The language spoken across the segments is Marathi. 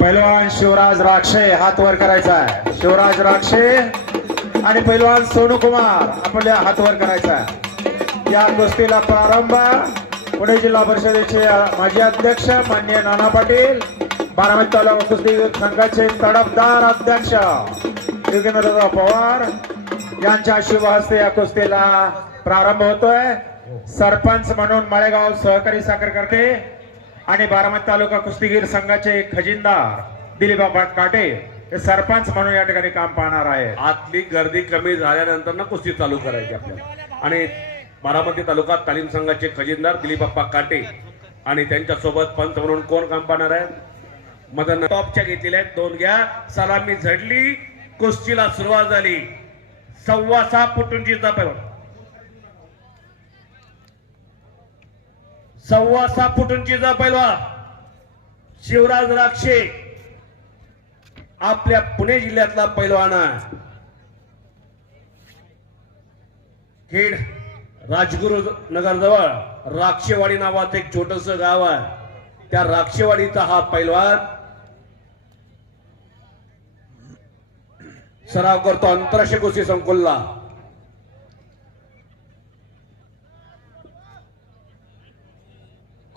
पैलवान शिवराज राक्षे हात वर करायचा आहे. शिवराज राक्षे आणि पैलवान सोनू कुमार आपल्या हात वर करायचा आहे. या कुस्तीला प्रारंभ पुणे जिल्हा परिषदेचे माजी अध्यक्ष माननीय नाना पाटील बारामती तालुका कुस्ती संघाचे तडफदार अध्यक्ष योगेंद्रराव पवार यांच्या शुभ हस्ते या कुस्तीला प्रारंभ होतोय. सरपंच म्हणून माळेगाव सहकारी साखर करते. आणि बारामती तालुका कुस्तीगीर संघाचे खजिनदार दिलीपबाबा काटे हे सरपंच म्हणून या ठिकाणी काम पाहणार आहे आतली गर्दी कमी झाल्यानंतर ना कुस्ती चालू करायची आपल्याला. आणि बारामती तालुका तालीम संघाचे खजिनदार दिलीपप्पा काटे आणि त्यांच्यासोबत पंच म्हणून कोण काम पाहणार आहे मदन टॉपच्या घेतलेल्या आहेत. दोन घ्या. सलामी झडली. कुस्तीला सुरुवात झाली. सव्वा सहा फुटूंची जप. सव्वा सहा फुटूंची जप शिवराज राक्षे आपल्या पुणे जिल्ह्यातला पैलवान खेड राजगुरु नगर जवळ राक्षेवाडी नावात एक छोटस गाव आहे. त्या राक्षेवाडीचा हा पैलवान सराव करतो आंतरराष्ट्रीय कुस्ती संकुलला.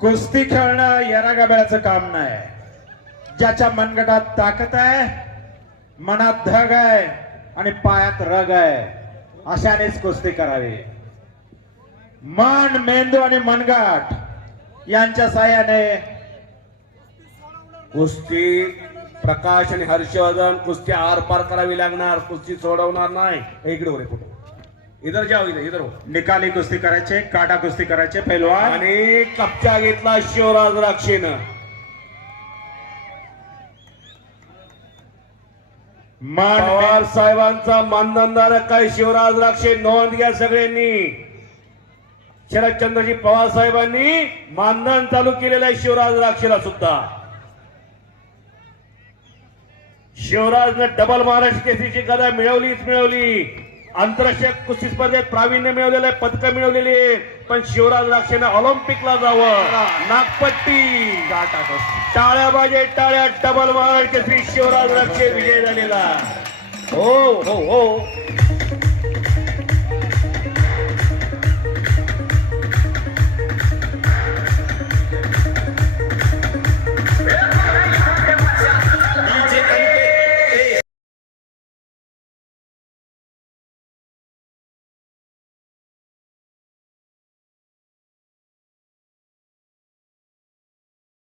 कुस्ती खेळणं येरागाबेळाचं काम नाही. ज्याच्या मनगटात ताकद आहे मनात धग आहे आणि पायात रग आहे अशानेच कुस्ती करावी. मन मेंदू आणि मनगट यांच्या साह्याने कुस्ती प्रकाश आणि हर्षवर्धन कुस्ती आरपार करावी लागणार कुस्ती सोडवणार नाही. हे इकडे कुठे कुठं इधर जाऊ इधर इधर हो. निकाली कुस्ती करायचे काटा कुस्ती करायचे पैलवान आणि कपचा घेतला शिवराज राक्षेनं. मन पवार साहेबांचा मानधनदार काय शिवराज राक्षे? नोंद घ्या सगळ्यांनी. शरदचंद्रजी पवार साहेबांनी मानधन चालू केलेलं आहे शिवराज राक्षेला सुद्धा. शिवराजनं डबल महाराष्ट्र केसरीची गदा मिळवलीच मिळवली. आंतरराष्ट्रीय कुस्ती स्पर्धेत प्रावीण्य मिळवलेलं आहे पदकं मिळवलेली आहे. पण शिवराज राक्षेनं ऑलिम्पिकला जावं. नागपट्टी. टाळ्या बाजे टाळ्या डबल महाराष्ट्र श्री शिवराज राक्षे विजय झालेला. हो हो हो.